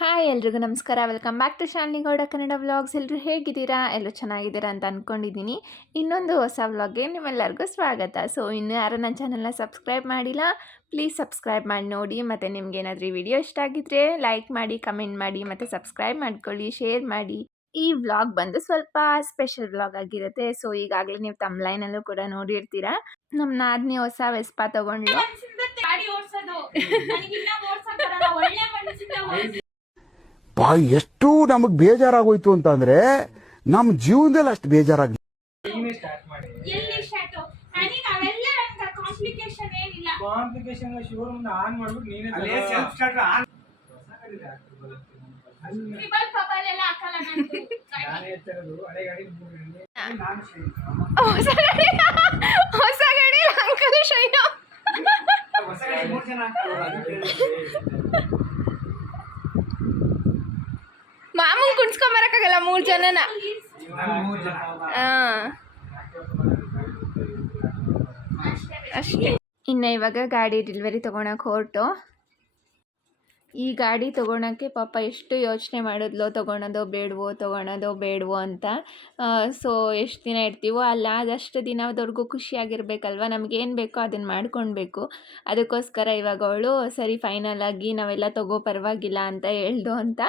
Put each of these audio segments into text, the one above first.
Hi ಎಲ್ರಿಗೂ ನಮಸ್ಕಾರ. Welcome back to Shalini Gowda Kannada vlogs. ಎಲ್ಲರೂ ಹೇಗಿದ್ದೀರಾ? ಎಲ್ಲರೂ ಚೆನ್ನಾಗಿದ್ದೀರಾ ಅಂತ ಅಂದ್ಕೊಂಡಿದ್ದೀನಿ. ಇನ್ನೊಂದು ಹೊಸ ವ್ಲಾಗ್ಗೆ ನಿಮ್ಮೆಲ್ಲರಿಗೂ ಸ್ವಾಗತ. ಸೊ ಇನ್ನೂ ಯಾರು ನನ್ನ ಚಾನಲ್ನ ಸಬ್ಸ್ಕ್ರೈಬ್ ಮಾಡಿಲ್ಲ, ಪ್ಲೀಸ್ ಸಬ್ಸ್ಕ್ರೈಬ್ ಮಾಡಿ ನೋಡಿ. ಮತ್ತು ನಿಮ್ಗೇನಾದರೂ ಈ ವಿಡಿಯೋ ಇಷ್ಟ ಆಗಿದ್ದರೆ ಲೈಕ್ ಮಾಡಿ, ಕಮೆಂಟ್ ಮಾಡಿ, ಮತ್ತು ಸಬ್ಸ್ಕ್ರೈಬ್ ಮಾಡ್ಕೊಳ್ಳಿ, ಶೇರ್ ಮಾಡಿ. ಈ ವ್ಲಾಗ್ ಬಂದು ಸ್ವಲ್ಪ ಸ್ಪೆಷಲ್ ವ್ಲಾಗ್ ಆಗಿರುತ್ತೆ. ಸೊ ಈಗಾಗಲೇ ನೀವು ತಮ್ಲೈನಲ್ಲೂ ಕೂಡ ನೋಡಿರ್ತೀರಾ, ನಮ್ಮ ನಾದಿನಿ ಹೊಸ ವೆಸ್ಪಾ ತೊಗೊಂಡ್ಲು. ಎಷ್ಟು ನಮಗ್ ಬೇಜಾರಾಗೋಯ್ತು ಅಂತಂದ್ರೆ ನಮ್ಮ ಜೀವನದಲ್ಲಿ ಅಷ್ಟು ಬೇಜಾರಾಗ್ಲಿ. ಹೊಸ ಗಾಡಿ ಅಂಕಲ್ ಶೈನು ಮಾಮೂನ್ ಕುಣ್ಸ್ಕೊಂಬರಕ್ಕಾಗಲ್ಲ 3 ಜನನ. ಅಷ್ಟೇ. ಇನ್ನು ಇವಾಗ ಗಾಡಿ ಡೆಲಿವರಿ ತೊಗೊಳಕ್ಕೆ ಹೊರಟು. ಈ ಗಾಡಿ ತೊಗೊಳಕ್ಕೆ ಪಾಪ ಎಷ್ಟು ಯೋಚನೆ ಮಾಡಿದ್ಲೋ, ತೊಗೊಳೋದೋ ಬೇಡವೋ ಅಂತ. ಸೊ ಎಷ್ಟು ದಿನ ಇರ್ತೀವೋ ಅಲ್ಲ, ಅದಷ್ಟು ದಿನದವರೆಗೂ ಖುಷಿಯಾಗಿರ್ಬೇಕಲ್ವ, ನಮಗೇನು ಬೇಕೋ ಅದನ್ನು ಮಾಡ್ಕೊಳ್ಬೇಕು. ಅದಕ್ಕೋಸ್ಕರ ಇವಾಗ ಅವಳು ಸರಿ ಫೈನಲ್ ಆಗಿ ನಾವೆಲ್ಲ ಪರವಾಗಿಲ್ಲ ಅಂತ ಹೇಳ್ದು ಅಂತ.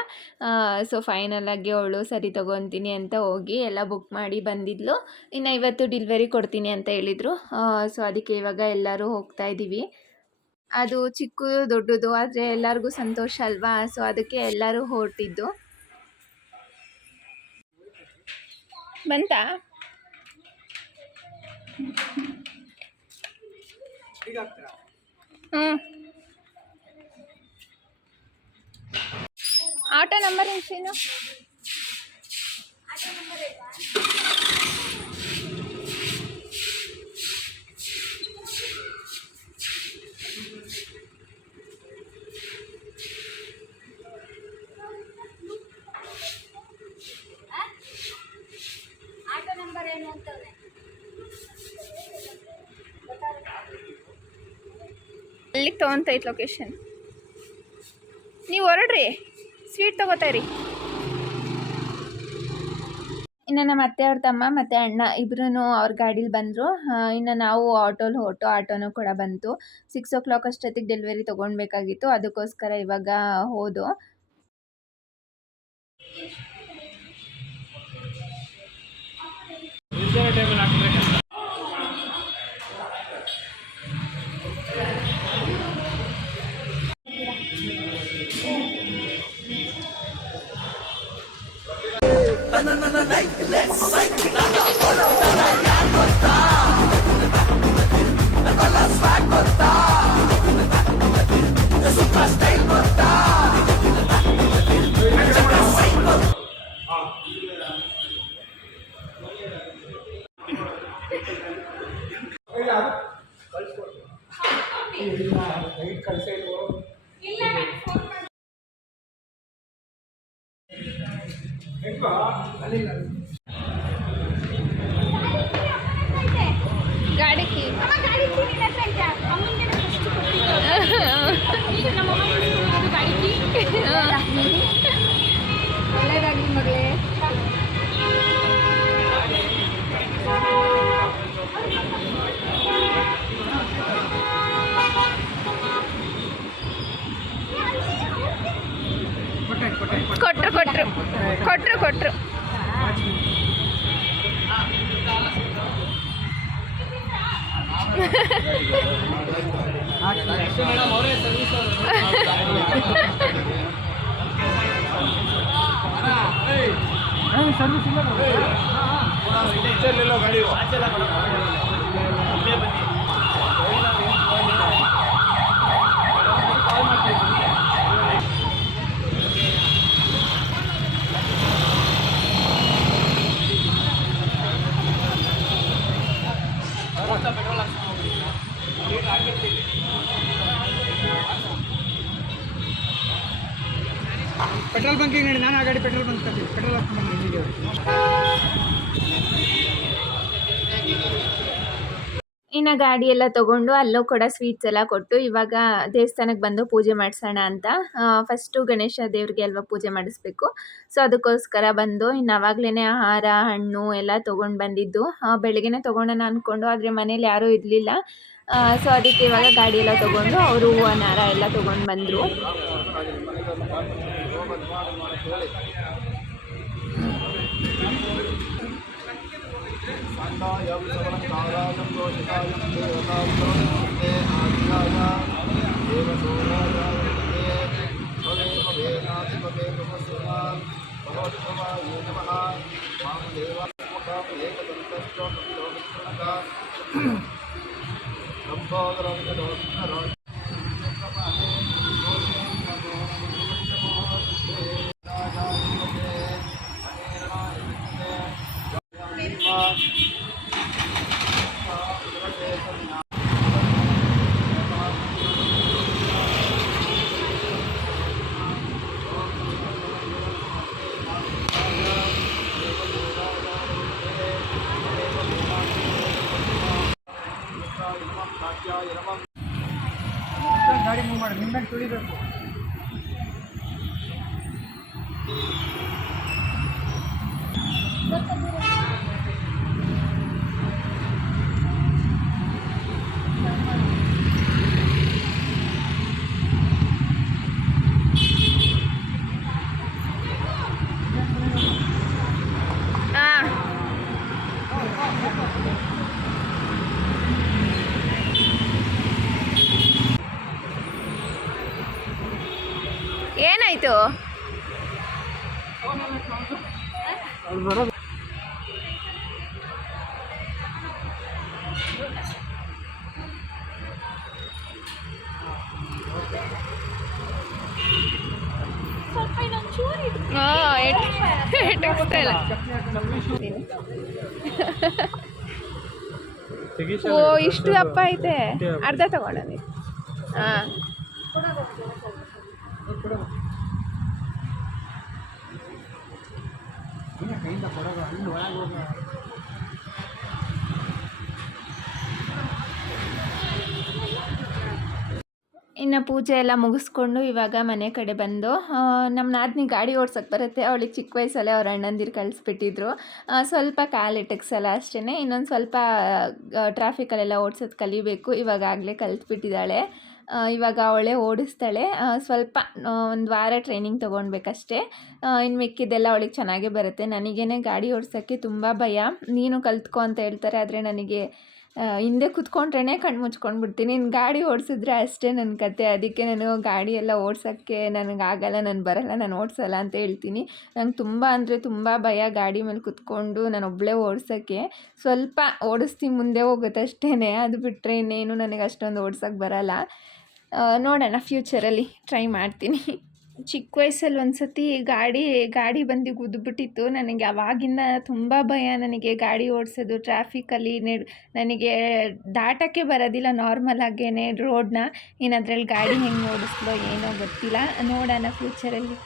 ಸೊ ಫೈನಲ್ ಆಗಿ ಅವಳು ಸರಿ ತೊಗೊತೀನಿ ಅಂತ ಹೋಗಿ ಎಲ್ಲ ಬುಕ್ ಮಾಡಿ ಬಂದಿದ್ಲು. ಇನ್ನು ಇವತ್ತು ಡೆಲಿವರಿ ಕೊಡ್ತೀನಿ ಅಂತ ಹೇಳಿದರು. ಸೊ ಅದಕ್ಕೆ ಇವಾಗ ಎಲ್ಲರೂ ಹೋಗ್ತಾ ಇದ್ದೀವಿ. ಅದು ಚಿಕ್ಕದು ದೊಡ್ಡದು ಆದರೆ ಎಲ್ಲರಿಗೂ ಸಂತೋಷ ಅಲ್ವಾ. ಸೊ ಅದಕ್ಕೆ ಎಲ್ಲರೂ ಹೊರಟಿದ್ದು. ಬಂತಾ? ಆಟೋ ನಂಬರ್ ಎಷ್ಟೇನು? ಅಲ್ಲಿಗೆ ತೊಗೊತೈತೆ ಲೊಕೇಶನ್. ನೀವು ಹೊರಡ್ರಿ, ಸ್ವೀಟ್ ತೊಗೋತಾಯಿರಿ. ಇನ್ನು ನಮ್ಮ ಅತ್ತೆ ಅವ್ರ ತಮ್ಮ ಮತ್ತು ಅಣ್ಣ ಇಬ್ಬರೂ ಅವ್ರ ಗಾಡೀಲಿ ಬಂದರು. ಇನ್ನು ನಾವು ಆಟೋನೂ ಕೂಡ ಬಂತು. 6 o'clock ಅಷ್ಟೊತ್ತಿಗೆ ಡೆಲಿವರಿ ತೊಗೊಳ್ಬೇಕಾಗಿತ್ತು. ಅದಕ್ಕೋಸ್ಕರ ಇವಾಗ ಹೋದು. ಗಾಡಿಗೆ ಒಳ್ಳೇದಾಗಲಿ ಮಗಳೇ. ಕೊಟ್ರು ಪೆಟ್ರೋಲ್ ಬಂಕಿಗೆ ನೋಡಿ, ನಾನು ಆ ಗಾಡಿ ಪೆಟ್ರೋಲ್ ಬಂಕ್ ತರ್ತೀನಿ, ಪೆಟ್ರೋಲ್ ಹಾಕ್ಕೊಂಡು. ಇನ್ನು ಗಾಡಿ ಎಲ್ಲ ತೊಗೊಂಡು ಅಲ್ಲೂ ಕೂಡ ಸ್ವೀಟ್ಸ್ ಎಲ್ಲ ಕೊಟ್ಟು ಇವಾಗ ದೇವಸ್ಥಾನಕ್ಕೆ ಬಂದು ಪೂಜೆ ಮಾಡಿಸೋಣ ಅಂತ. ಫಸ್ಟು ಗಣೇಶ ದೇವ್ರಿಗೆ ಅಲ್ವಾ ಪೂಜೆ ಮಾಡಿಸ್ಬೇಕು. ಸೊ ಅದಕ್ಕೋಸ್ಕರ ಬಂದು ಇನ್ನು ಆವಾಗಲೇ ಹಾರ ಹಣ್ಣು ಎಲ್ಲ ತೊಗೊಂಡು ಬಂದಿದ್ದು. ಬೆಳಗ್ಗೆನೇ ತೊಗೊಳೋಣ ಅಂದ್ಕೊಂಡು ಆದರೆ ಮನೇಲಿ ಯಾರೂ ಇರಲಿಲ್ಲ. ಸೊ ಅದಕ್ಕೆ ಇವಾಗ ಗಾಡಿ ಎಲ್ಲ ತೊಗೊಂಡು ಅವರು ಹೂವು ನಾರ ಎಲ್ಲ ತೊಗೊಂಡು ಬಂದರು. ಗಾಡಿ ಮೂವ್ ಮಾಡಿ ನಿಮ್ಗೆ ತುಳಿಬೇಕು. ಏನಾಯ್ತು? ಓ ಇಷ್ಟು ದಪ್ಪ ಐತೆ, ಅರ್ಧ ತಗೊಳ್ಳೋಣ. ಹಾಂ ಇನ್ನು ಪೂಜೆ ಎಲ್ಲ ಮುಗಿಸ್ಕೊಂಡು ಇವಾಗ ಮನೆ ಕಡೆ ಬಂದು ನಮ್ಮ ನಾದಿನಿ ಗಾಡಿ ಓಡ್ಸೋಕ್ಕೆ ಬರುತ್ತೆ. ಅವಳಿಗೆ ಚಿಕ್ಕ ವಯಸ್ಸಲ್ಲೇ ಅವ್ರ ಅಣ್ಣಂದಿರು ಕಳಿಸ್ಬಿಟ್ಟಿದ್ರು. ಸ್ವಲ್ಪ ಕಾಲಿಟಕ್ಸಲ್ಲ ಅಷ್ಟೇ, ಇನ್ನೊಂದು ಸ್ವಲ್ಪ ಟ್ರಾಫಿಕಲ್ಲೆಲ್ಲ ಓಡಿಸೋದು ಕಲಿಬೇಕು. ಇವಾಗಲೇ ಕಲಿತ್ಬಿಟ್ಟಿದ್ದಾಳೆ. ಇವಾಗ ಅವಳೇ ಓಡಿಸ್ತಾಳೆ. ಸ್ವಲ್ಪ ಒಂದು ವಾರ ಟ್ರೈನಿಂಗ್ ತೊಗೊಳ್ಬೇಕಷ್ಟೇ. ಇನ್ನು ಮಿಕ್ಕಿದ್ದೆಲ್ಲ ಅವಳಿಗೆ ಚೆನ್ನಾಗೇ ಬರುತ್ತೆ. ನನಗೇನೆ ಗಾಡಿ ಓಡಿಸೋಕ್ಕೆ ತುಂಬ ಭಯ. ನೀನು ಕಲ್ತ್ಕೊ ಅಂತ ಹೇಳ್ತಾರೆ, ಆದರೆ ನನಗೆ ಹಿಂದೆ ಕುತ್ಕೊಂಡ್ರೇ ಕಣ್ಣು ಮುಚ್ಕೊಂಡು ಬಿಡ್ತೀನಿ. ಇನ್ನು ಗಾಡಿ ಓಡಿಸಿದ್ರೆ ಅಷ್ಟೇ ನನ್ನ ಕತೆ. ಅದಕ್ಕೆ ನಾನು ಗಾಡಿ ಎಲ್ಲ ಓಡ್ಸೋಕ್ಕೆ ನನಗಾಗಲ್ಲ, ನಾನು ಬರಲ್ಲ, ನಾನು ಓಡಿಸಲ್ಲ ಅಂತ ಹೇಳ್ತೀನಿ. ನಂಗೆ ತುಂಬ ಅಂದರೆ ತುಂಬ ಭಯ ಗಾಡಿ ಮೇಲೆ ಕುತ್ಕೊಂಡು ನಾನು ಒಬ್ಬಳೇ ಓಡ್ಸೋಕ್ಕೆ. ಸ್ವಲ್ಪ ಓಡಿಸ್ತೀನಿ, ಮುಂದೆ ಹೋಗುತ್ತೆ ಅಷ್ಟೇ. ಅದು ಬಿಟ್ಟರೆ ಇನ್ನೇನು ನನಗೆ ಅಷ್ಟೊಂದು ಓಡ್ಸೋಕ್ಕೆ ಬರಲ್ಲ. ನೋಡೋಣ, ಫ್ಯೂಚರಲ್ಲಿ ಟ್ರೈ ಮಾಡ್ತೀನಿ. ಚಿಕ್ಕ ವಯಸ್ಸಲ್ಲಿ ಒಂದು ಸತಿ ಗಾಡಿ ಬಂದು ಗುದ್ದುಬಿಟ್ಟಿತ್ತು. ನನಗೆ ಅವಾಗಿಂದ ತುಂಬ ಭಯ. ನನಗೆ ಗಾಡಿ ಓಡಿಸೋದು ಟ್ರಾಫಿಕಲ್ಲಿ ನನಗೆ ದಾಟೋಕ್ಕೆ ಬರೋದಿಲ್ಲ ನಾರ್ಮಲ್ ಆಗೇನೆ ರೋಡನ್ನ. ಇನ್ನು ಅದರಲ್ಲಿ ಗಾಡಿ ಹೆಂಗೆ ಓಡಿಸ್ಲೋ ಏನೋ ಗೊತ್ತಿಲ್ಲ. ನೋಡೋಣ ಫ್ಯೂಚರಲ್ಲಿ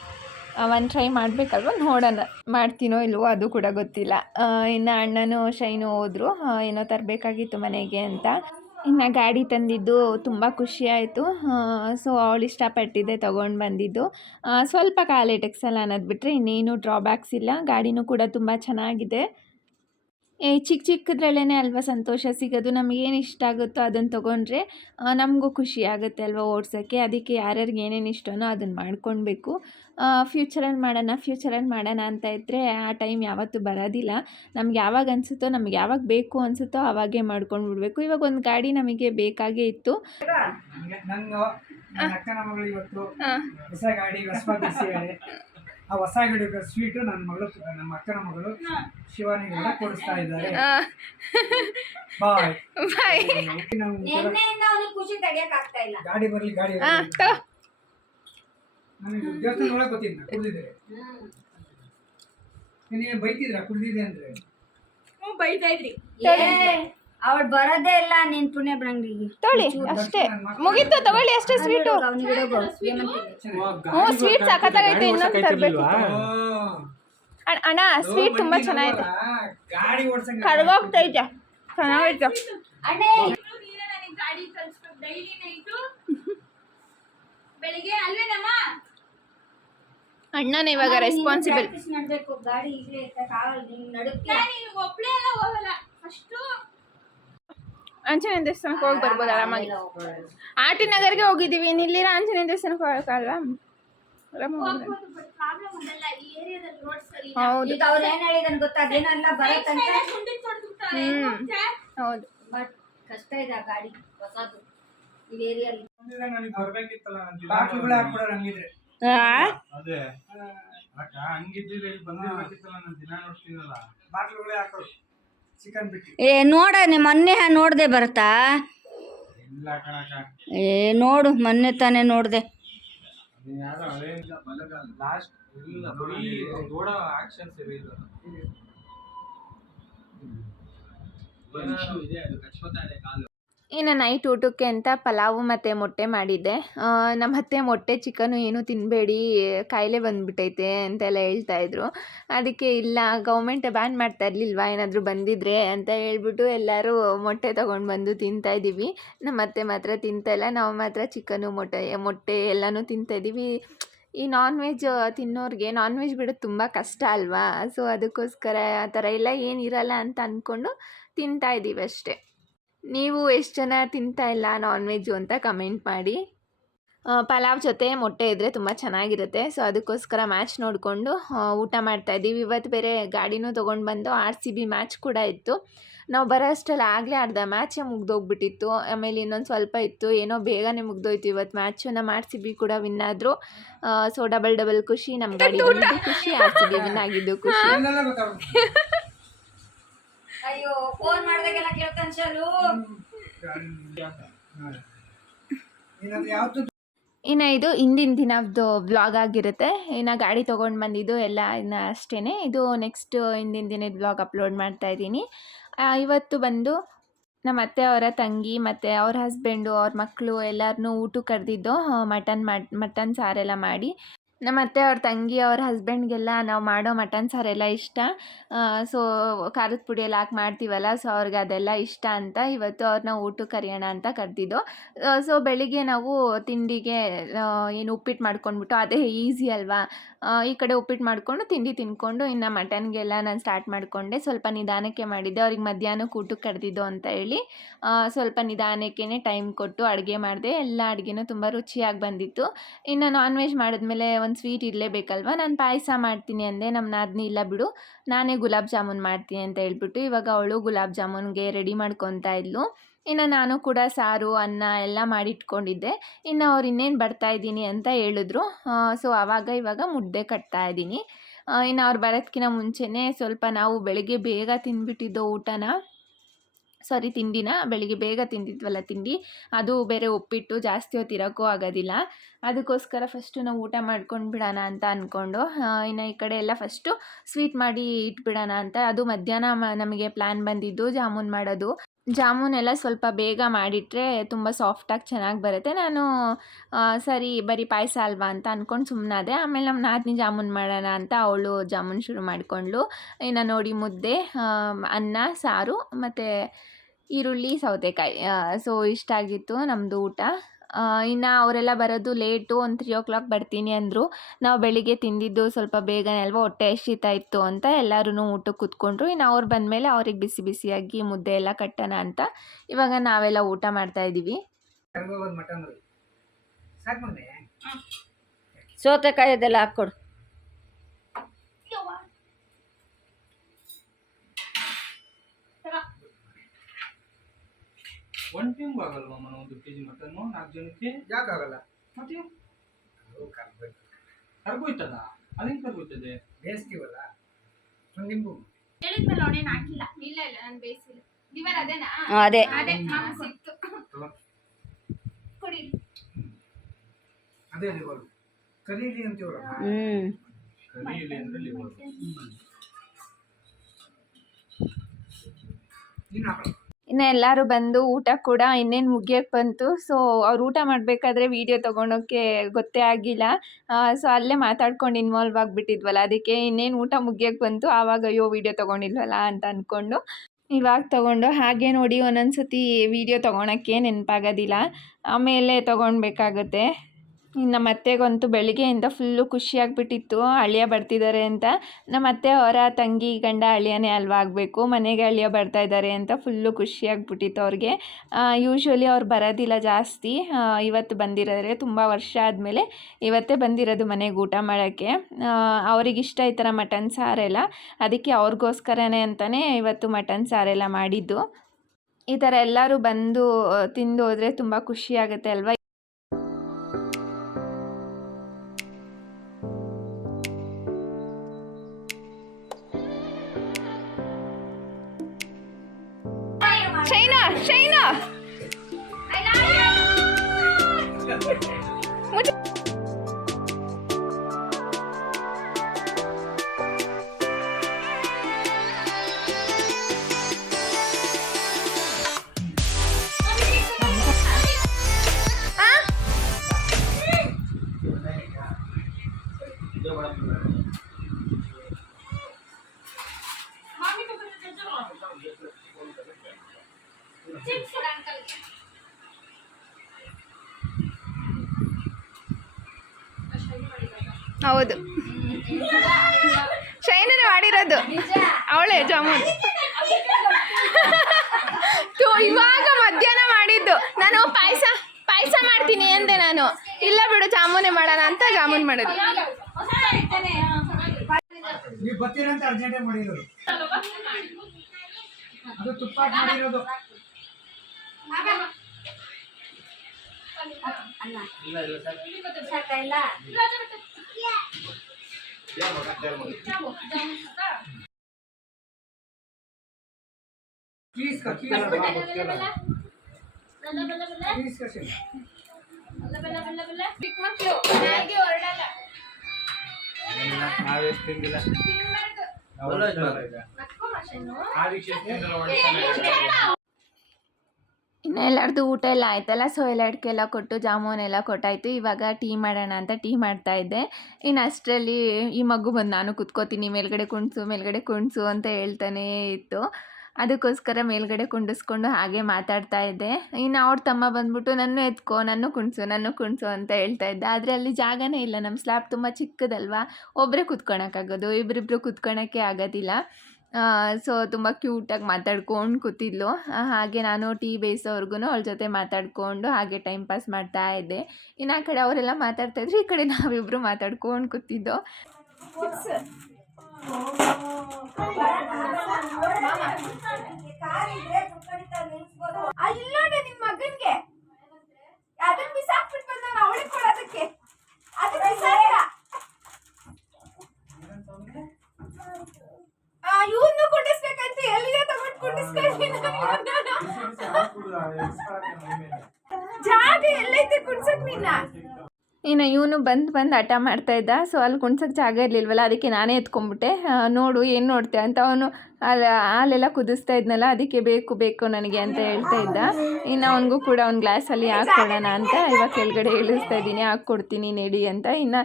ಒಂದು ಟ್ರೈ ಮಾಡಬೇಕಲ್ವ, ನೋಡೋಣ ಮಾಡ್ತೀನೋ ಇಲ್ವೋ ಅದು ಕೂಡ ಗೊತ್ತಿಲ್ಲ. ಇನ್ನು ಅಣ್ಣನೂ ಶೈನು ಹೋದರು, ಏನೋ ತರಬೇಕಾಗಿತ್ತು ಮನೆಗೆ ಅಂತ. ಇನ್ನು ಗಾಡಿ ತಂದಿದ್ದು ತುಂಬ ಖುಷಿಯಾಯಿತು. ಸೊ ಅವಳು ಇಷ್ಟಪಟ್ಟಿದ್ದೆ ತೊಗೊಂಡು ಬಂದಿದ್ದು. ಸ್ವಲ್ಪ ಕಾಲೇಟೆಕ್ಸಲ್ಲ ಅನ್ನೋದು ಬಿಟ್ಟರೆ ಇನ್ನೇನು ಡ್ರಾಬ್ಯಾಕ್ಸ್ ಇಲ್ಲ. ಗಾಡಿನೂ ಕೂಡ ತುಂಬ ಚೆನ್ನಾಗಿದೆ. ಚಿಕ್ಕದ್ರಲ್ಲೇ ಅಲ್ವಾ ಸಂತೋಷ ಸಿಗೋದು. ನಮಗೇನು ಇಷ್ಟ ಆಗುತ್ತೋ ಅದನ್ನು ತೊಗೊಂಡ್ರೆ ನಮಗೂ ಖುಷಿ ಆಗುತ್ತೆ ಅಲ್ವಾ ಓಡ್ಸೋಕ್ಕೆ. ಅದಕ್ಕೆ ಯಾರ್ಯಾರಿಗೆ ಏನೇನು ಇಷ್ಟನೋ ಅದನ್ನು ಮಾಡ್ಕೊಳ್ಬೇಕು. ಫ್ಯೂಚರಲ್ಲಿ ಮಾಡೋಣ ಅಂತ ಇದ್ದರೆ ಆ ಟೈಮ್ ಯಾವತ್ತೂ ಬರೋದಿಲ್ಲ. ನಮ್ಗೆ ಯಾವಾಗ ಅನಿಸುತ್ತೋ, ನಮ್ಗೆ ಯಾವಾಗ ಬೇಕು ಅನಿಸುತ್ತೋ ಆವಾಗೇ ಮಾಡ್ಕೊಂಡು ಬಿಡಬೇಕು. ಇವಾಗ ಒಂದು ಗಾಡಿ ನಮಗೆ ಬೇಕಾಗೇ ಇತ್ತು. ನನ್ನ ಅಕ್ಕನ ಮಗಳು ಇವತ್ತು ಹೊಸ ಗಾಡಿ ಆ ಹೊಸ ಗಾಡಿ ಸ್ವೀಟು ನಮ್ಮ ಅಕ್ಕನ ಮಗಳು ಶಿವಾನಿಗೆ ಕೊಡಿಸ್ತಾ ಇದ್ದಾರೆ. ಬಾಯ್ ಗಾಡಿ ಬರ್ಲಿ ನನಗೆ ದೇವಸ್ಥಾನ ಒಳಗೆ ಗೊತ್ತಿದ್ದ ಕುಡಿದಿದ್ರೆ ನೀನು ಬೈತಿದ್ರ ಕುಡಿದಿದೆ ಅಂದ್ರೆ ಬೈತಾ ಇದ್ರಿ. ಅವಳು ಬರೋದೇ ಇಲ್ಲ. ನೀನ್ ಪುಣ್ಯ ಬಂಗ್ಲಿಗೆ ತೊಳಿ ಅಷ್ಟೇ, ಮುಗೀತು. ತಗೊಳ್ಳಿ ಅಷ್ಟೇ ಸ್ವೀಟು. ಸ್ವೀಟ್ ಸಖತ್ತಾಗೈತೆ, ಇನ್ನೊಂದು ತರಬೇಕು. ಅಣ್ಣ ಸ್ವೀಟ್ ತುಂಬ ಚೆನ್ನಾಗಿದೆ, ಗಾಡಿ ಓಡಿಸಂಗ ಕರ್ಗೋಗ್ತೈತೆ, ಚೆನ್ನಾಗೈತೆ. ಅಣ್ಣೇ ಗಾಡಿ ಕಳ್ಸ್ಬೇಕು ಡೈಲಿ ನೈಟು ಬೆಳಿಗ್ಗೆ ಅಲ್ವೇನಮ್ಮ ಅಣ್ಣನ ಇವಾಗ ರೆಸ್ಪಾನ್ಸಿಬಲ್. ನಡ್ಬೇಕು ಗಾಡಿ ಇಲ್ಲೇ ಇರ್ತಾಗಲ್ಲ ನೀನು ನಡುತ್ತೆ ನೀನು ಒಬ್ಳೆ ಎಲ್ಲ ಹೋಗಲ್ಲ ಫಸ್ಟು ಆಂಜನೇಯ ದೇವಸ್ಥಾನಕ್ಕೆ ಹೋಗಿ ಬರ್ಬೋದು ಆರಾಮಾಗಿ. ಆರ್ ಟಿ ನಗರ್ಗೆ ಹೋಗಿದ್ದೀವಿ, ಇಲ್ಲಿರೋ ಆಂಜನೇಯ ದೇವಸ್ಥಾನಕ್ಕೆ ಹೋಗಕ್ಕಲ್ವಾ? ಪ್ರಾಬ್ಲಮ್ ಅದಲ್ಲ, ಈ ಏರಿಯಾದಲ್ಲಿ ರೋಡ್ ಸರಿ ಹೌದು. ಈಗ ಅವ್ರು ಏನ್ ಹೇಳಿದನ್ ಗೊತ್ತಾ, ಅದೇನಲ್ಲ ಬರತ್ತಂತ ಹೌದು. ಬಟ್ ಕಷ್ಟ ಇದೆ ಆ ಗಾಡಿ ಹೊಸದು ಈ ಏರಿಯಲ್ಲಿ. ನನಗೆ ಬರ್ಬೇಕಿತ್ತಲ್ಲ, ಬಾಟ್ಲುಗಳು ಹಾಕ್ಬಿಡೋರು ಹಂಗಿದ್ರೆ. ಅದೇ ಹಂಗಿದ್ರೆ ಬಂದಿರ್ಬೇಕಿತ್ತಲ್ಲ, ನಾನು ದಿನ ನೋಡ್ತೀನಲ್ಲ. ಬಾಟ್ಲುಗಳೇ ಹಾಕೋರು ಚಿಕನ್ ಬಿಟ್ಟು. ನೋಡ ಮೊನ್ನೆ ನೋಡ್ದೆ ಬರುತ್ತಾ? ಇಲ್ಲ ಕಣಕ, ನೋಡು ಮೊನ್ನೆ ತಾನೇ ನೋಡ್ದೆ. ಯಾರೋ ಹಳೆ ಲಾಸ್ಟ್ ಇಲ್ಲ ಬರೀ ದೊಡ್ಡ ಆಕ್ಷನ್ಸ್ ಇದೆ. ಇದೆ ಅದು ಕಚ್ಕೋತಾ ಇದೆ ಕಾಲು. ಇನ್ನು ನೈಟ್ ಊಟಕ್ಕೆ ಅಂತ ಪಲಾವು ಮತ್ತು ಮೊಟ್ಟೆ ಮಾಡಿದ್ದೆ. ನಮ್ಮ ಅತ್ತೆ ಮೊಟ್ಟೆ ಚಿಕನು ಏನೂ ತಿನ್ನಬೇಡಿ, ಕಾಯಿಲೆ ಬಂದುಬಿಟ್ಟೈತೆ ಅಂತೆಲ್ಲ ಹೇಳ್ತಾಯಿದ್ರು. ಅದಕ್ಕೆ ಇಲ್ಲ ಗೌರ್ಮೆಂಟ್ ಬ್ಯಾನ್ ಮಾಡ್ತಾ ಇರಲಿಲ್ವಾ, ಏನಾದರೂ ಬಂದಿದ್ರೆ ಅಂತ ಹೇಳ್ಬಿಟ್ಟು ಎಲ್ಲರೂ ಮೊಟ್ಟೆ ತೊಗೊಂಡು ಬಂದು ತಿಂತಾಯಿದ್ದೀವಿ. ನಮ್ಮ ಅತ್ತೆ ಮಾತ್ರ ತಿಂತಾಯಿಲ್ಲ, ನಾವು ಮಾತ್ರ ಚಿಕನು ಮೊಟ್ಟೆ ಎಲ್ಲನೂ ತಿಂತಾಯಿದ್ದೀವಿ. ಈ ನಾನ್ ವೆಜ್ ತಿನ್ನೋರಿಗೆ ನಾನ್ ವೆಜ್ ಬಿಡೋದು ತುಂಬ ಕಷ್ಟ ಅಲ್ವಾ? ಸೊ ಅದಕ್ಕೋಸ್ಕರ ಆ ಥರ ಎಲ್ಲ ಏನಿರಲ್ಲ ಅಂತ ಅಂದ್ಕೊಂಡು ತಿಂತಾಯಿದ್ದೀವಿ ಅಷ್ಟೇ. ನೀವು ಎಷ್ಟು ಜನ ತಿಂತಾಯಿಲ್ಲ ನಾನ್ ವೆಜ್ಜು ಅಂತ ಕಮೆಂಟ್ ಮಾಡಿ. ಪಲಾವ್ ಜೊತೆ ಮೊಟ್ಟೆ ಇದ್ದರೆ ತುಂಬ ಚೆನ್ನಾಗಿರುತ್ತೆ. ಸೊ ಅದಕ್ಕೋಸ್ಕರ ಮ್ಯಾಚ್ ನೋಡಿಕೊಂಡು ಊಟ ಮಾಡ್ತಾಯಿದ್ದೀವಿ. ಇವತ್ತು ಬೇರೆ ಗಾಡಿನೂ ತೊಗೊಂಡು ಬಂದು RCB ಮ್ಯಾಚ್ ಕೂಡ ಇತ್ತು. ನಾವು ಬರೋ ಅಷ್ಟರಲ್ಲಿ ಆಗಲೇ ಅರ್ಧ ಮ್ಯಾಚೇ ಮುಗ್ದೋಗ್ಬಿಟ್ಟಿತ್ತು. ಆಮೇಲೆ ಇನ್ನೊಂದು ಸ್ವಲ್ಪ ಇತ್ತು, ಏನೋ ಬೇಗನೆ ಮುಗ್ದೋಯ್ತು ಇವತ್ತು ಮ್ಯಾಚು. ನಮ್ಮ RCB ಕೂಡ ವಿನ್ ಆದರು. ಸೊ ಡಬಲ್ ಖುಷಿ, ನಮ್ಮ ಗಾಡಿ ಬಂದಿದ್ದು ಖುಷಿ, RCB ವಿನ್ ಆಗಿದ್ದು ಖುಷಿ. ಏನೆಲ್ಲ ಗೊತ್ತಾಗುತ್ತೆ. ಅಯ್ಯೋ ಫೋನ್ ಮಾಡಿದಾಗೆಲ್ಲ ಕೇಳ್ತಾನೆ ಶಾಲು. ಏನಾದ್ರು ಯಾವ್ದು ಇನ್ನು ಇದು ಹಿಂದಿನ ದಿನದ್ದು ವ್ಲಾಗ್ ಆಗಿರುತ್ತೆ. ಇನ್ನು ಗಾಡಿ ತೊಗೊಂಡು ಬಂದಿದ್ದು ಎಲ್ಲ ಇನ್ನು ಅಷ್ಟೇ. ಇದು ನೆಕ್ಸ್ಟ್ ಹಿಂದಿನ ದಿನದ ವ್ಲಾಗ್ ಅಪ್ಲೋಡ್ ಮಾಡ್ತಾಯಿದ್ದೀನಿ. ಇವತ್ತು ಬಂದು ನಮ್ಮ ಅತ್ತೆ ಅವರ ತಂಗಿ ಮತ್ತು ಅವ್ರ ಹಸ್ಬೆಂಡು ಅವ್ರ ಮಕ್ಕಳು ಎಲ್ಲರನ್ನೂ ಊಟಕ್ಕೆ ಕರೆದಿದ್ದು. ಮಟನ್ ಸಾರೆಲ್ಲ ಮಾಡಿ, ನಮ್ಮ ಅತ್ತೆ ಅವ್ರ ತಂಗಿ ಅವ್ರ ಹಸ್ಬೆಂಡ್ಗೆಲ್ಲ ನಾವು ಮಾಡೋ ಮಟನ್ ಸಾರೆಲ್ಲ ಇಷ್ಟ. ಸೊ ಖಾರದ ಪುಡಿ ಎಲ್ಲ ಹಾಕಿ ಮಾಡ್ತೀವಲ್ಲ, ಸೊ ಅವ್ರಿಗೆ ಅದೆಲ್ಲ ಇಷ್ಟ ಅಂತ ಇವತ್ತು ಅವ್ರನ್ನ ಊಟಕ್ಕೆ ಕರೆಯೋಣ ಅಂತ ಕರೆದಿದ್ದು. ಸೊ ಬೆಳಿಗ್ಗೆ ನಾವು ತಿಂಡಿಗೆ ಏನು ಉಪ್ಪಿಟ್ಟು ಮಾಡ್ಕೊಂಡ್ಬಿಟ್ಟು, ಅದೇ ಈಸಿ ಅಲ್ವಾ, ಈ ಕಡೆ ಉಪ್ಪಿಟ್ಟು ಮಾಡಿಕೊಂಡು ತಿಂಡಿ ತಿಂದ್ಕೊಂಡು ಇನ್ನು ಮಟನ್ಗೆಲ್ಲ ನಾನು ಸ್ಟಾರ್ಟ್ ಮಾಡಿಕೊಂಡೆ. ಸ್ವಲ್ಪ ನಿಧಾನಕ್ಕೆ ಮಾಡಿದ್ದೆ, ಅವ್ರಿಗೆ ಮಧ್ಯಾಹ್ನಕ್ಕೆ ಊಟಕ್ಕೆ ಕರೆದಿದ್ದು ಅಂತ ಹೇಳಿ ಸ್ವಲ್ಪ ನಿಧಾನಕ್ಕೇ ಟೈಮ್ ಕೊಟ್ಟು ಅಡುಗೆ ಮಾಡಿದೆ. ಎಲ್ಲ ಅಡುಗೆನೂ ತುಂಬ ರುಚಿಯಾಗಿ ಬಂದಿತ್ತು. ಇನ್ನು ನಾನ್ ವೆಜ್ ಮಾಡಿದ್ಮೇಲೆ ಒಂದು ಸ್ವೀಟ್ ಇರಲೇಬೇಕಲ್ವ, ನಾನು ಪಾಯಸ ಮಾಡ್ತೀನಿ ಅಂದೆ. ನಮ್ಮ ನಾದಿನಿ ಇಲ್ಲ ಬಿಡು, ನಾನೇ ಗುಲಾಬ್ ಜಾಮೂನ್ ಮಾಡ್ತೀನಿ ಅಂತ ಹೇಳ್ಬಿಟ್ಟು ಇವಾಗ ಅವಳು ಗುಲಾಬ್ ಜಾಮೂನ್ಗೆ ರೆಡಿ ಮಾಡ್ಕೊತಾ ಇದ್ಲು. ಇನ್ನು ನಾನು ಕೂಡ ಸಾರು ಅನ್ನ ಎಲ್ಲ ಮಾಡಿಟ್ಕೊಂಡಿದ್ದೆ. ಇನ್ನು ಅವ್ರು ಇನ್ನೇನು ಬರ್ತಾಯಿದ್ದೀನಿ ಅಂತ ಹೇಳಿದ್ರು. ಸೊ ಇವಾಗ ಮುದ್ದೆ ಕಟ್ತಾಯಿದ್ದೀನಿ. ಇನ್ನು ಅವ್ರು ಬರೋದಕ್ಕಿಂತ ಮುಂಚೆನೇ ಸ್ವಲ್ಪ ನಾವು ಬೆಳಗ್ಗೆ ಬೇಗ ತಿಂದ್ಬಿಟ್ಟಿದ್ದೋ ತಿಂಡಿನ ಬೆಳಿಗ್ಗೆ ಬೇಗ ತಿಂದಿದ್ವಲ್ಲ ತಿಂಡಿ, ಅದು ಬೇರೆ ಉಪ್ಪಿಟ್ಟು ಜಾಸ್ತಿ ಹೊತ್ತು ಇರೋಕ್ಕೂ ಆಗೋದಿಲ್ಲ. ಅದಕ್ಕೋಸ್ಕರ ಫಸ್ಟು ನಾವು ಊಟ ಮಾಡ್ಕೊಂಡು ಬಿಡೋಣ ಅಂತ ಅಂದ್ಕೊಂಡು ಇನ್ನು ಈ ಕಡೆ ಎಲ್ಲ ಫಸ್ಟು ಸ್ವೀಟ್ ಮಾಡಿ ಇಟ್ಬಿಡೋಣ ಅಂತ. ಅದು ಮಧ್ಯಾಹ್ನ ನಮಗೆ ಪ್ಲ್ಯಾನ್ ಬಂದಿದ್ದು ಜಾಮೂನ್ ಮಾಡೋದು. ಜಾಮೂನೆಲ್ಲ ಸ್ವಲ್ಪ ಬೇಗ ಮಾಡಿಟ್ರೆ ತುಂಬ ಸಾಫ್ಟಾಗಿ ಚೆನ್ನಾಗಿ ಬರುತ್ತೆ. ನಾನು ಸರಿ ಬರೀ ಪಾಯಸ ಅಲ್ವಾ ಅಂತ ಅಂದ್ಕೊಂಡು ಸುಮ್ಮನಾದೆ. ಆಮೇಲೆ ನಮ್ಮ ನಾದಿನಿ ಜಾಮೂನ್ ಮಾಡೋಣ ಅಂತ ಅವಳು ಜಾಮೂನ್ ಶುರು ಮಾಡಿಕೊಂಡ್ಳು. ಇನ್ನು ನೋಡಿ ಮುದ್ದೆ, ಅನ್ನ, ಸಾರು ಮತ್ತು ಈರುಳ್ಳಿ, ಸೌತೆಕಾಯಿ. ಸೊ ಇಷ್ಟ ಆಗಿತ್ತು ನಮ್ಮದು ಊಟ. ಇನ್ನು ಅವರೆಲ್ಲ ಬರೋದು ಲೇಟು, ಒಂದು 3 o'clock ಬರ್ತೀನಿ ಅಂದರು. ನಾವು ಬೆಳಿಗ್ಗೆ ತಿಂದಿದ್ದು ಸ್ವಲ್ಪ ಬೇಗನೆ ಅಲ್ವಾ, ಹೊಟ್ಟೆ ಹಸಿತಾ ಇತ್ತು ಅಂತ ಎಲ್ಲರೂ ಊಟಕ್ಕೆ ಕೂತ್ಕೊಂಡ್ರು. ಇನ್ನು ಅವ್ರು ಬಂದಮೇಲೆ ಅವ್ರಿಗೆ ಬಿಸಿ ಬಿಸಿಯಾಗಿ ಮುದ್ದೆ ಎಲ್ಲ ಕಟ್ಟೋಣ ಅಂತ ಇವಾಗ ನಾವೆಲ್ಲ ಊಟ ಮಾಡ್ತಾಯಿದ್ದೀವಿ. ಮಟನ್ ಸಾಕು ಮಗನೇ. ಸೌತೆಕಾಯಿ ಅದೆಲ್ಲ ಹಾಕ್ಕೊಡು. ಒಂದು ಟೀಮ್ ಆಗಲ್ವಾ ಮನ 1 kg ಮಟನ್ 4 ಜನಕ್ಕೆ? ಯಾಕಾಗಲ್ಲ? ಮತ್ತೆ ಕರ್ಗೋಯ್ತದ? ಅದೇನು ಕರ್ಗೋಯ್ತದೆ? ಬೇಯಿಸ್ತೀವಲ್ಲ ಒಂದು ನಿಂಬು ಹೇಳಿದ್ಮೇಲೆ ಅವನೇನು ಹಾಕಿಲ್ಲ. ಇಲ್ಲ ನಾನು ಬೇಯಿಸಿಲ್ಲ. ಲಿವರ್ ಅದೇನಾ? ಅದೇ ಸಿಕ್ತು, ಕೊಡಿ. ಅದೇ ಲಿವರ್ ಕರೀಲಿ ಅಂತೀವಲ್ಲ. ಕರಿಯಲ್ಲಿ ಅಂದ್ರೆ ಲಿವರ್. ನೀನು ಹಾಕಲ್ಲ. ಇನ್ನು ಎಲ್ಲರೂ ಬಂದು ಊಟ ಕೂಡ ಇನ್ನೇನು ಮುಗಿಯೋಕ್ಕೆ ಬಂತು. ಸೊ ಅವ್ರು ಊಟ ಮಾಡಬೇಕಾದ್ರೆ ವೀಡಿಯೋ ತೊಗೊಳೋಕ್ಕೆ ಗೊತ್ತೇ ಆಗಿಲ್ಲ. ಸೊ ಅಲ್ಲೇ ಮಾತಾಡ್ಕೊಂಡು ಇನ್ವಾಲ್ವ್ ಆಗಿಬಿಟ್ಟಿದ್ವಲ್ಲ, ಅದಕ್ಕೆ ಇನ್ನೇನು ಊಟ ಮುಗಿಯೋಕ್ಕೆ ಬಂತು ಆವಾಗ ಅಯ್ಯೋ ವೀಡಿಯೋ ತೊಗೊಂಡಿಲ್ವಲ್ಲ ಅಂತ ಅಂದ್ಕೊಂಡು ಇವಾಗ ತೊಗೊಂಡು ಹಾಗೆ ನೋಡಿ ಒಂದೊಂದು ಸತಿ ವೀಡಿಯೋ ತೊಗೊಳಕ್ಕೆ ನೆನಪಾಗೋದಿಲ್ಲ, ಆಮೇಲೆ ತೊಗೊಳ್ಬೇಕಾಗುತ್ತೆ. ನಮ್ಮ ಅತ್ತೆಗಂತೂ ಬೆಳಿಗ್ಗೆಯಿಂದ ಫುಲ್ಲು ಖುಷಿಯಾಗಿಬಿಟ್ಟಿತ್ತು ಅಳಿಯ ಬರ್ತಿದ್ದಾರೆ ಅಂತ. ನಮ್ಮ ಅತ್ತೆ ಅವರ ತಂಗಿ ಗಂಡ ಅಳಿಯನೇ ಅಲ್ವಾ ಆಗಬೇಕು, ಮನೆಗೆ ಅಳಿಯ ಬರ್ತಾ ಇದ್ದಾರೆ ಅಂತ ಫುಲ್ಲು ಖುಷಿಯಾಗಿಬಿಟ್ಟಿತ್ತು ಅವ್ರಿಗೆ. ಯೂಶ್ವಲಿ ಅವ್ರು ಬರೋದಿಲ್ಲ ಜಾಸ್ತಿ, ಇವತ್ತು ಬಂದಿರೋದ್ರೆ ತುಂಬ ವರ್ಷ ಆದಮೇಲೆ ಇವತ್ತೇ ಬಂದಿರೋದು ಮನೆಗೆ ಊಟ ಮಾಡೋಕ್ಕೆ. ಅವರಿಗಿಷ್ಟ ಈ ಥರ ಮಟನ್ ಸಾರೆಲ್ಲ, ಅದಕ್ಕೆ ಅವ್ರಿಗೋಸ್ಕರನೇ ಅಂತಲೇ ಇವತ್ತು ಮಟನ್ ಸಾರೆಲ್ಲ ಮಾಡಿದ್ದು. ಈ ಥರ ಎಲ್ಲರೂ ಬಂದು ತಿಂದು ಹೋದರೆ ತುಂಬ ಖುಷಿಯಾಗುತ್ತೆ ಅಲ್ವಾ. ಶೈನಾ ಹೌದು, ಶೈನನೇ ಮಾಡಿರೋದು, ಅವಳೇ ಜಾಮೂನ್. ಇವಾಗ ಮಧ್ಯಾಹ್ನ ಮಾಡಿದ್ದು ನಾನು ಪಾಯಸ ಮಾಡ್ತೀನಿ ಅಂದೆ ನಾನು. ಇಲ್ಲ ಬಿಡು ಜಾಮೂನೇ ಮಾಡೋಣ ಅಂತ ಜಾಮೂನ್ ಮಾಡೋದು. ನೀವು ಬರ್ತೀರಂತ ಅರ್ಜೆಂಟೇ ಮಾಡಿರೋದು, ಅದು ತುಪ್ಪ ಹಾಕಿ ಮಾಡಿರೋದು. ಪ್ಲೀಸ್ ಇನ್ನು ಎಲ್ಲರದು ಊಟ ಎಲ್ಲ ಆಯ್ತಲ್ಲ, ಸೊ ಎಲ್ಲರಿಗೆಲ್ಲ ಕೊಟ್ಟು ಜಾಮೂನ್ ಎಲ್ಲ ಕೊಟ್ಟಾಯಿತು. ಇವಾಗ ಟೀ ಮಾಡೋಣ ಅಂತ ಟೀ ಮಾಡ್ತಾಯಿದ್ದೆ. ಇನ್ನು ಅಷ್ಟರಲ್ಲಿ ಈ ಮಗು ಬಂದು ನಾನು ಕುತ್ಕೋತೀನಿ ಮೇಲ್ಗಡೆ ಕುಣ್ಸು ಅಂತ ಹೇಳ್ತಾನೇ ಇತ್ತು. ಅದಕ್ಕೋಸ್ಕರ ಮೇಲ್ಗಡೆ ಕುಂಡಿಸ್ಕೊಂಡು ಹಾಗೆ ಮಾತಾಡ್ತಾ ಇದ್ದೆ. ಇನ್ನು ಅವ್ರ ತಮ್ಮ ಬಂದ್ಬಿಟ್ಟು ನನ್ನ ಎತ್ಕೋ, ನನ್ನ ಕುಣ್ಸು ಅಂತ ಹೇಳ್ತಾ ಇದ್ದೆ. ಆದರೆ ಅಲ್ಲಿ ಜಾಗನೇ ಇಲ್ಲ, ನಮ್ಮ ಸ್ಲ್ಯಾಬ್ ತುಂಬ ಚಿಕ್ಕದಲ್ವಾ, ಒಬ್ಬರೇ ಕುತ್ಕೊಳಕ್ಕಾಗೋದು, ಇಬ್ಬರಿಬ್ರು ಕುತ್ಕೊಳಕ್ಕೆ ಆಗೋದಿಲ್ಲ. ಸೊ ತುಂಬ ಕ್ಯೂಟಾಗಿ ಮಾತಾಡ್ಕೊಂಡು ಕೂತಿದ್ಲು. ಹಾಗೆ ನಾನು ಟೀ ಬೇಯಿಸೋವರೆಗೂ ಅವಳ ಜೊತೆ ಮಾತಾಡಿಕೊಂಡು ಹಾಗೆ ಟೈಮ್ ಪಾಸ್ ಮಾಡ್ತಾ ಇದ್ದೆ. ಇನ್ನು ಆ ಕಡೆ ಅವರೆಲ್ಲ ಮಾತಾಡ್ತಾಯಿದ್ರು, ಈ ಕಡೆ ನಾವಿಬ್ಬರು ಮಾತಾಡ್ಕೊಂಡು ಕೂತಿದ್ದೋ. ನಿಮ್ಮ ಮಗನ್ಗೆ ಅದನ್ನ ಬಿಸಾಕ್ಬಿಟ್ಟು ಬಂದ ಅವಳಿಗೆ ಕೊಡೋದಕ್ಕೆ ಇವ್ರನ್ನ ಕುಂಡಿಸ್ಬೇಕಂತ ಎಲ್ಲಿಗೆ ತಗೊಂಡು ಕುಂಡಿಸ್ಕೊಂಡು ಜಾಗ ಎಲ್ಲೈತೆ ಕುಣ್ಸಕ್ ನಿನ್ನ. ಇನ್ನು ಇವನು ಬಂದು ಹಠ ಮಾಡ್ತಾಯಿದ್ದ. ಸೊ ಅಲ್ಲಿ ಕುಣ್ಸೋಕ್ಕೆ ಜಾಗ ಇರಲಿಲ್ವಲ್ಲ, ಅದಕ್ಕೆ ನಾನೇ ಎತ್ಕೊಂಡ್ಬಿಟ್ಟೆ. ನೋಡು ಏನು ನೋಡ್ತೆ ಅಂತ ಅವನು ಹಾಲೆಲ್ಲ ಕುದಿಸ್ತಾ ಇದ್ನಲ್ಲ, ಅದಕ್ಕೆ ಬೇಕು ನನಗೆ ಅಂತ ಹೇಳ್ತಾ ಇದ್ದ. ಇನ್ನು ಅವನಿಗೂ ಕೂಡ ಒಂದು ಗ್ಲಾಸಲ್ಲಿ ಹಾಕ್ಕೊಡೋಣ ಅಂತ ಇವಾಗ ಕೆಳಗಡೆ ಇಳಿಸ್ತಾ ಇದ್ದೀನಿ, ಹಾಕ್ಕೊಡ್ತೀನಿ ನೆಡಿ ಅಂತ. ಇನ್ನು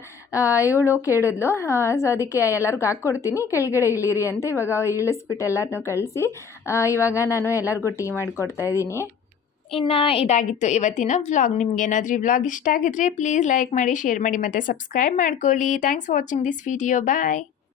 ಇವಳು ಕೇಳಿದ್ಲು, ಸೊ ಅದಕ್ಕೆ ಎಲ್ಲರಿಗೂ ಹಾಕ್ಕೊಡ್ತೀನಿ, ಕೆಳಗಡೆ ಇಳೀರಿ ಅಂತ ಇವಾಗ ಇಳಿಸ್ಬಿಟ್ಟು ಎಲ್ಲರನ್ನೂ ಕಳಿಸಿ ಇವಾಗ ನಾನು ಎಲ್ಲರಿಗೂ ಟೀ ಮಾಡಿಕೊಡ್ತಾ ಇದ್ದೀನಿ. ಇನ್ನು ಇದಾಗಿತ್ತು ಇವತ್ತಿನ ವ್ಲಾಗ್. ನಿಮ್ಗೇನಾದರೂ ಈ ವ್ಲಾಗ್ ಇಷ್ಟ ಆಗಿದ್ರೆ ಪ್ಲೀಸ್ ಲೈಕ್ ಮಾಡಿ, ಶೇರ್ ಮಾಡಿ ಮತ್ತು ಸಬ್ಸ್ಕ್ರೈಬ್ ಮಾಡ್ಕೊಳ್ಳಿ. Thanks for watching this video. Bye.